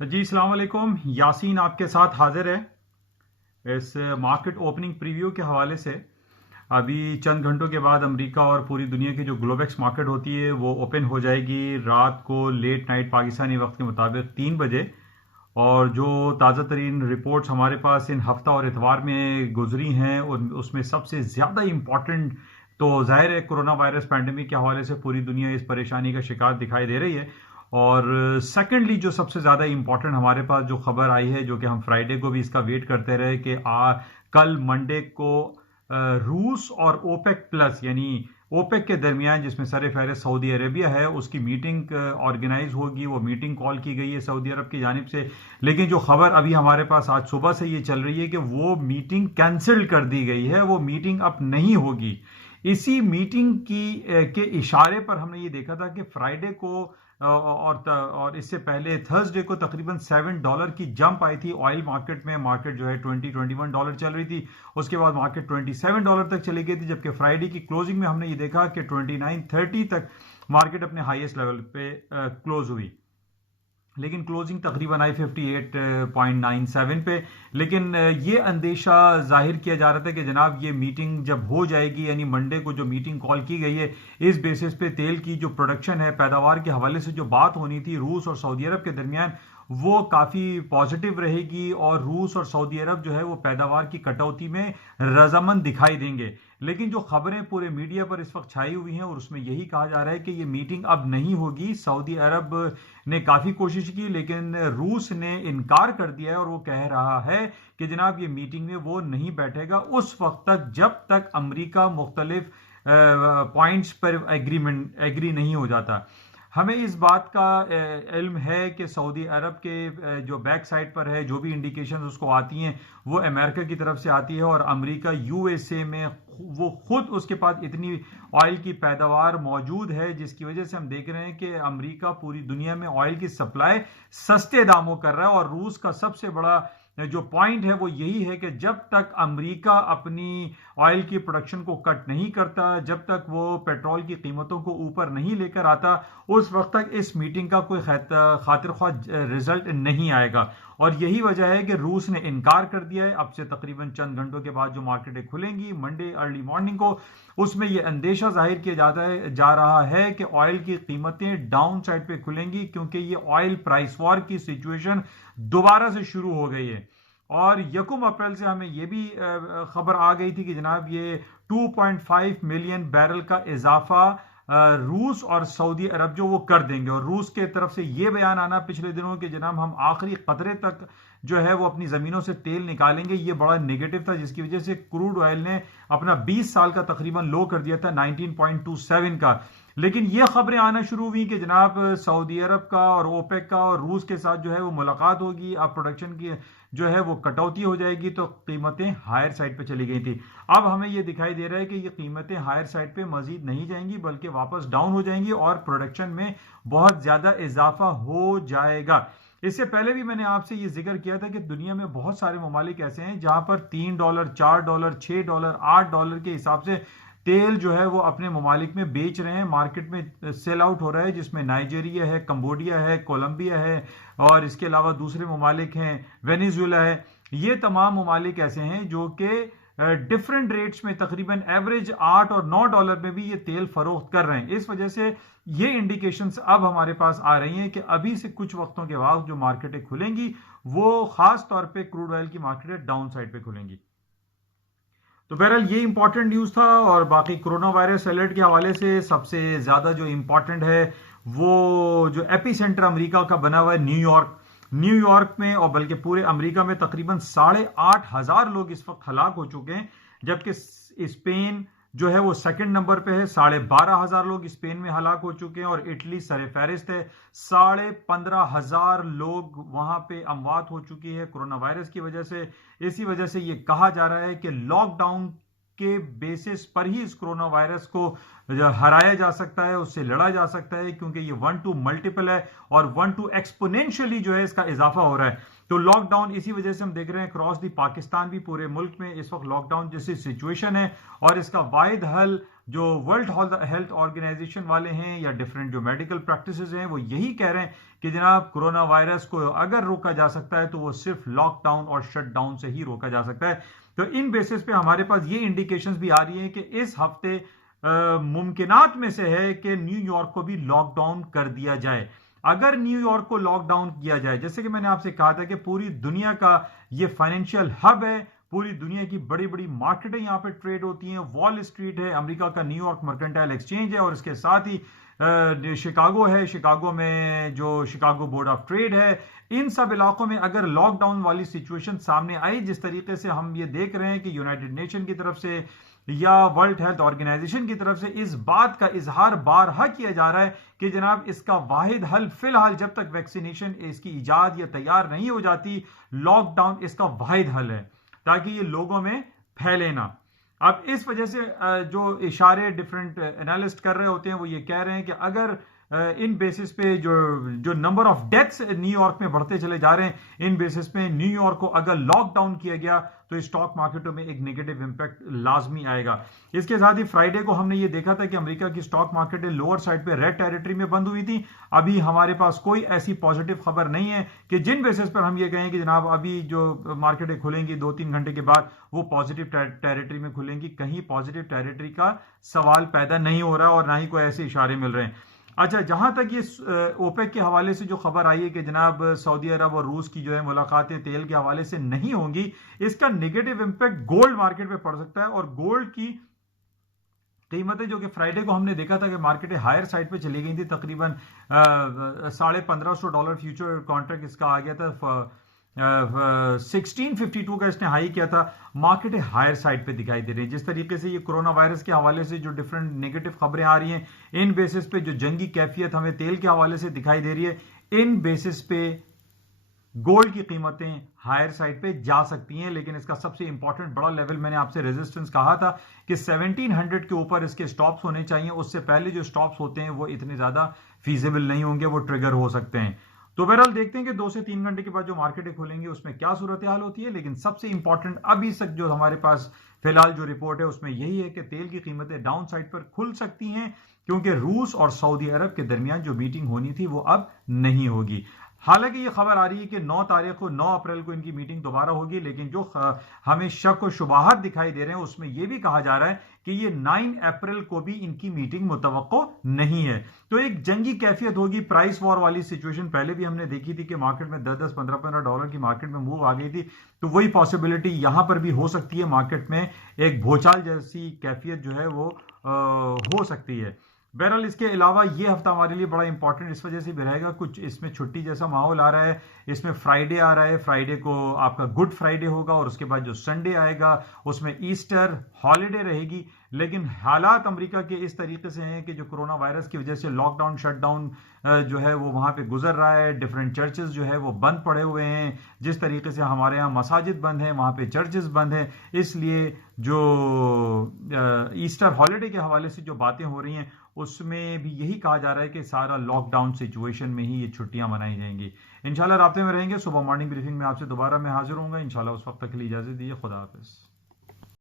جی السلام علیکم، یاسین آپ کے ساتھ حاضر ہے اس مارکیٹ اوپننگ پریویو کے حوالے سے۔ ابھی چند گھنٹوں کے بعد امریکہ اور پوری دنیا کی جو گلوبیکس مارکیٹ ہوتی ہے وہ اوپن ہو جائے گی رات کو لیٹ نائٹ پاکستانی وقت کے مطابق 3 بجے، اور جو تازہ ترین رپورٹس ہمارے پاس ان ہفتہ اور اتوار میں گزری ہیں اس میں سب سے زیادہ امپورٹنٹ تو ظاہر ہے کرونا وائرس پینڈیمک کے حوالے سے پوری دنیا اس پریشانی کا شکار دکھائی دے رہی ہے۔ اور سیکنڈلی جو سب سے زیادہ امپورٹنٹ ہمارے پاس جو خبر آئی ہے، جو کہ ہم فرائیڈے کو بھی اس کا ویٹ کرتے رہے کہ کل منڈے کو روس اور اوپیک پلس یعنی اوپیک کے درمیان، جس میں سر فہرست سعودی عربیہ ہے، اس کی میٹنگ آرگنائز ہوگی۔ وہ میٹنگ کال کی گئی ہے سعودی عرب کی جانب سے، لیکن جو خبر ابھی ہمارے پاس آج صبح سے یہ چل رہی ہے کہ وہ میٹنگ کینسل کر دی گئی ہے، وہ میٹنگ اب نہیں ہوگی۔ اسی میٹنگ کے اشارے پر ہم نے یہ دیکھا تھا کہ فرائیڈے کو اور اس سے پہلے تھرسڈے کو تقریباً $7 کی جمپ آئی تھی آئل مارکیٹ میں۔ مارکیٹ جو ہے $21 چل رہی تھی، اس کے بعد مارکیٹ $27 تک چلی گئی تھی، جبکہ فرائیڈے کی کلوزنگ میں ہم نے یہ دیکھا کہ 29.30 تک مارکیٹ اپنے ہائیسٹ لیول پہ کلوز ہوئی، لیکن کلوزنگ تقریباً آئی 58.97 پہ۔ لیکن یہ اندیشہ ظاہر کیا جا رہا تھا کہ جناب یہ میٹنگ جب ہو جائے گی، یعنی منڈے کو جو میٹنگ کال کی گئی ہے، اس بیسس پہ تیل کی جو پروڈکشن ہے، پیداوار کے حوالے سے جو بات ہونی تھی روس اور سعودی عرب کے درمیان، وہ کافی پازیٹیو رہے گی، اور روس اور سعودی عرب جو ہے وہ پیداوار کی کٹوتی میں رضامند دکھائی دیں گے۔ لیکن جو خبریں پورے میڈیا پر اس وقت چھائی ہوئی ہیں، اور اس میں یہی کہا جا رہا ہے کہ یہ میٹنگ اب نہیں ہوگی۔ سعودی عرب نے کافی کوشش کی، لیکن روس نے انکار کر دیا ہے، اور وہ کہہ رہا ہے کہ جناب یہ میٹنگ میں وہ نہیں بیٹھے گا اس وقت تک جب تک امریکہ مختلف پوائنٹس پر ایگری نہیں ہو جاتا۔ ہمیں اس بات کا علم ہے کہ سعودی عرب کے جو بیک سائڈ پر ہے، جو بھی انڈیکیشنز اس کو آتی ہیں وہ امریکہ کی طرف سے آتی ہے، اور امریکہ USA میں وہ خود اس کے پاس اتنی آئل کی پیداوار موجود ہے، جس کی وجہ سے ہم دیکھ رہے ہیں کہ امریکہ پوری دنیا میں آئل کی سپلائی سستے داموں کر رہا ہے۔ اور روس کا سب سے بڑا جو پوائنٹ ہے وہ یہی ہے کہ جب تک امریکہ اپنی آئل کی پروڈکشن کو کٹ نہیں کرتا، جب تک وہ پیٹرول کی قیمتوں کو اوپر نہیں لے کر آتا، اس وقت تک اس میٹنگ کا کوئی خاطر خواہ رزلٹ نہیں آئے گا۔ اور یہی وجہ ہے کہ روس نے انکار کر دیا ہے۔ اب سے تقریباً چند گھنٹوں کے بعد جو مارکیٹیں کھلیں گی منڈے ارلی مارننگ کو، اس میں یہ اندیشہ ظاہر کیا جا رہا ہے کہ آئل کی قیمتیں ڈاؤن سائڈ پہ کھلیں گی، کیونکہ یہ آئل پرائس وار کی سچویشن دوبارہ سے شروع ہو گئی ہے۔ اور 1 اپریل سے ہمیں یہ بھی خبر آ گئی تھی کہ جناب یہ 2.5 ملین بیرل کا اضافہ روس اور سعودی عرب جو وہ کر دیں گے، اور روس کے طرف سے یہ بیان آنا پچھلے دنوں کہ جناب ہم آخری قطرے تک جو ہے وہ اپنی زمینوں سے تیل نکالیں گے، یہ بڑا نیگیٹو تھا، جس کی وجہ سے کروڈ آئل نے اپنا 20 سال کا تقریباً لو کر دیا تھا 19.27 کا۔ لیکن یہ خبریں آنا شروع ہوئی کہ جناب سعودی عرب کا اور اوپیک کا اور روس کے ساتھ جو ہے وہ ملاقات ہوگی، اب پروڈکشن کی جو ہے وہ کٹوتی ہو جائے گی، تو قیمتیں ہائر سائڈ پہ چلی گئی تھی۔ اب ہمیں یہ دکھائی دے رہا ہے کہ یہ قیمتیں ہائر سائڈ پہ مزید نہیں جائیں گی، بلکہ واپس ڈاؤن ہو جائیں گی، اور پروڈکشن میں بہت زیادہ اضافہ ہو جائے گا۔ اس سے پہلے بھی میں نے آپ سے یہ ذکر کیا تھا کہ دنیا میں بہت سارے ممالک ایسے ہیں جہاں پر $3 $4 $6 $8 کے حساب سے تیل جو ہے وہ اپنے ممالک میں بیچ رہے ہیں، مارکیٹ میں سیل آؤٹ ہو رہا ہے، جس میں نائجیریا ہے، کمبوڈیا ہے، کولمبیا ہے، اور اس کے علاوہ دوسرے ممالک ہیں، وینیزویلا ہے۔ یہ تمام ممالک ایسے ہیں جو کہ ڈفرنٹ ریٹس میں تقریباً ایوریج $8 اور $9 میں بھی یہ تیل فروخت کر رہے ہیں۔ اس وجہ سے یہ انڈیکیشنز اب ہمارے پاس آ رہی ہیں کہ ابھی سے کچھ وقتوں کے بعد جو مارکیٹیں کھلیں گی، وہ خاص طور پہ کروڈ آئل کی مارکیٹیں ڈاؤن سائڈ پہ کھلیں گی۔ تو بہرحال یہ امپورٹنٹ نیوز تھا، اور باقی کرونا وائرس الرٹ کے حوالے سے سب سے زیادہ جو امپورٹنٹ ہے وہ جو ایپی سینٹر امریکہ کا بنا ہوا ہے نیو یارک میں، اور بلکہ پورے امریکہ میں تقریباً 8,500 لوگ اس وقت ہلاک ہو چکے ہیں، جبکہ اسپین جو ہے وہ سیکنڈ نمبر پہ ہے، 12,500 لوگ اسپین میں ہلاک ہو چکے ہیں، اور اٹلی سر فہرست ہے، 15,500 لوگ وہاں پہ اموات ہو چکی ہے کرونا وائرس کی وجہ سے۔ اسی وجہ سے یہ کہا جا رہا ہے کہ لاک ڈاؤن کے بیسس پر ہی اس کرونا وائرس کو ہرایا جا سکتا ہے، اس سے لڑا جا سکتا ہے، کیونکہ یہ 1 to ملٹیپل ہے، اور 1 to ایکسپونینشلی جو ہے اس کا اضافہ ہو رہا ہے۔ تو لاک ڈاؤن اسی وجہ سے ہم دیکھ رہے ہیں اکراس دی پاکستان بھی پورے ملک میں اس وقت لاک ڈاؤن جیسی سچویشن ہے، اور اس کا واحد حل جو ورلڈ ہیلتھ آرگنائزیشن والے ہیں یا ڈفرینٹ جو میڈیکل پریکٹسز ہیں وہ یہی کہہ رہے ہیں کہ جناب کرونا وائرس کو اگر روکا جا سکتا ہے تو وہ صرف لاک ڈاؤن اور شٹ ڈاؤن سے ہی روکا جا سکتا ہے. تو ان بیسس پہ ہمارے پاس یہ انڈیکیشنز بھی آ رہی ہیں کہ اس ہفتے ممکنات میں سے ہے کہ نیو یارک کو بھی لاک ڈاؤن کر دیا جائے. اگر نیو یارک کو لاک ڈاؤن کیا جائے، جیسے کہ میں نے آپ سے کہا تھا کہ پوری دنیا کا یہ فائنینشیل ہب ہے، پوری دنیا کی بڑی بڑی مارکیٹیں یہاں پہ ٹریڈ ہوتی ہیں، وال اسٹریٹ ہے، امریکہ کا نیو یارک مرکنٹائل ایکسچینج ہے، اور اس کے ساتھ ہی شکاگو ہے، شکاگو میں جو شکاگو بورڈ آف ٹریڈ ہے. ان سب علاقوں میں اگر لاک ڈاؤن والی سچویشن سامنے آئی، جس طریقے سے ہم یہ دیکھ رہے ہیں کہ یونائٹڈ نیشن کی طرف سے یا ورلڈ ہیلتھ آرگنائزیشن کی طرف سے اس بات کا اظہار بارہا کیا جا رہا ہے کہ جناب اس کا واحد حل فی الحال جب تک ویکسینیشن اس کی ایجاد یا تیار نہیں ہو جاتی، لاک ڈاؤن اس کا واحد حل ہے تاکہ یہ لوگوں میں پھیلے نہ. اب اس وجہ سے جو اشارے ڈفرینٹ انالسٹ کر رہے ہوتے ہیں وہ یہ کہہ رہے ہیں کہ اگر ان بیسس پہ جو number of deaths new York میں بڑھتے چلے جا رہے ہیں، ان بیسس پہ نیو یارک کو اگر لاک ڈاؤن کیا گیا تو اسٹاک مارکیٹوں میں ایک نیگیٹو امپیکٹ لازمی آئے گا. اس کے ساتھ ہی فرائیڈے کو ہم نے یہ دیکھا تھا کہ امریکہ کی اسٹاک مارکیٹیں لوور سائڈ پہ ریڈ ٹیریٹری میں بند ہوئی تھی. ابھی ہمارے پاس کوئی ایسی پازیٹیو خبر نہیں ہے کہ جن بیسس پر ہم یہ کہیں کہ جناب ابھی جو مارکیٹیں کھلیں گی 2-3 گھنٹے کے بعد وہ پازیٹیو ٹیریٹری میں کھلیں گی. کہیں پازیٹیو ٹیریٹری کا سوال پیدا نہیں ہو رہا اور نہ ہی کوئی ایسے اشارے مل رہے ہیں. اچھا، جہاں تک یہ اوپیک کے حوالے سے جو خبر آئی ہے کہ جناب سعودی عرب اور روس کی جو ہے ملاقاتیں تیل کے حوالے سے نہیں ہوں گی، اس کا نیگیٹو امپیکٹ گولڈ مارکیٹ پہ پڑ سکتا ہے. اور گولڈ کی قیمتیں جو کہ فرائیڈے کو ہم نے دیکھا تھا کہ مارکیٹیں ہائر سائڈ پہ چلی گئی تھی، تقریباً $1550 فیوچر کانٹریکٹ اس کا آ گیا تھا، 1652 کا اس نے ہائی کیا تھا. مارکیٹیں ہائر سائڈ پہ دکھائی دے رہی ہیں. جس طریقے سے یہ کرونا وائرس کے حوالے سے جو ڈفرینٹ نیگیٹو خبریں آ رہی ہیں، ان بیسس پہ جو جنگی کیفیت ہمیں تیل کے حوالے سے دکھائی دے رہی ہے، ان بیسس پہ گولڈ کی قیمتیں ہائر سائڈ پہ جا سکتی ہیں. لیکن اس کا سب سے امپورٹنٹ بڑا لیول میں نے آپ سے ریزسٹنس کہا تھا کہ 1700 کے اوپر اس کے سٹاپس ہونے چاہیے. اس سے پہلے جو سٹاپس ہوتے ہیں وہ اتنے زیادہ فیزیبل نہیں ہوں گے، وہ ٹریگر ہو سکتے ہیں. تو بہرحال دیکھتے ہیں کہ 2 سے 3 گھنٹے کے بعد جو مارکیٹیں کھولیں گی اس میں کیا صورتحال ہوتی ہے. لیکن سب سے امپورٹنٹ ابھی تک جو ہمارے پاس فی الحال جو رپورٹ ہے اس میں یہی ہے کہ تیل کی قیمتیں ڈاؤن سائڈ پر کھل سکتی ہیں، کیونکہ روس اور سعودی عرب کے درمیان جو میٹنگ ہونی تھی وہ اب نہیں ہوگی. حالانکہ یہ خبر آ رہی ہے کہ 9 اپریل کو ان کی میٹنگ دوبارہ ہوگی، لیکن جو ہمیں شک و شبہات دکھائی دے رہے ہیں اس میں یہ بھی کہا جا رہا ہے کہ یہ 9 اپریل کو بھی ان کی میٹنگ متوقع نہیں ہے. تو ایک جنگی کیفیت ہوگی. پرائس وار والی سچویشن پہلے بھی ہم نے دیکھی تھی کہ مارکیٹ میں $10-15 کی مارکیٹ میں موو آ گئی تھی. تو وہی پاسبلٹی یہاں پر بھی ہو سکتی ہے، مارکیٹ میں ایک بھوچال جیسی کیفیت جو ہے وہ ہو سکتی ہے. بہرحال اس کے علاوہ یہ ہفتہ ہمارے لیے بڑا امپورٹنٹ اس وجہ سے بھی رہے گا، کچھ اس میں چھٹی جیسا ماحول آ رہا ہے. اس میں فرائیڈے آ رہا ہے، فرائیڈے کو آپ کا گڈ فرائیڈے ہوگا اور اس کے بعد جو سنڈے آئے گا اس میں ایسٹر ہالیڈے رہے گی. لیکن حالات امریکہ کے اس طریقے سے ہیں کہ جو کرونا وائرس کی وجہ سے لاک ڈاؤن شٹ ڈاؤن جو ہے وہ وہاں پہ گزر رہا ہے. ڈفرینٹ چرچز جو ہے وہ بند پڑے ہوئے ہیں. جس طریقے سے ہمارے ہاں مساجد بند ہیں وہاں پہ چرچز بند ہیں. اس لیے جو ایسٹر ہالیڈے کے حوالے سے جو باتیں ہو رہی ہیں اس میں بھی یہی کہا جا رہا ہے کہ سارا لاک ڈاؤن سچویشن میں ہی یہ چھٹیاں منائی جائیں گی. انشاءاللہ رابطے میں رہیں گے. صبح مارننگ بریفنگ میں آپ سے دوبارہ میں حاضر ہوں گا انشاءاللہ. اس وقت تک کے لیے اجازت دیجیے. خدا حافظ.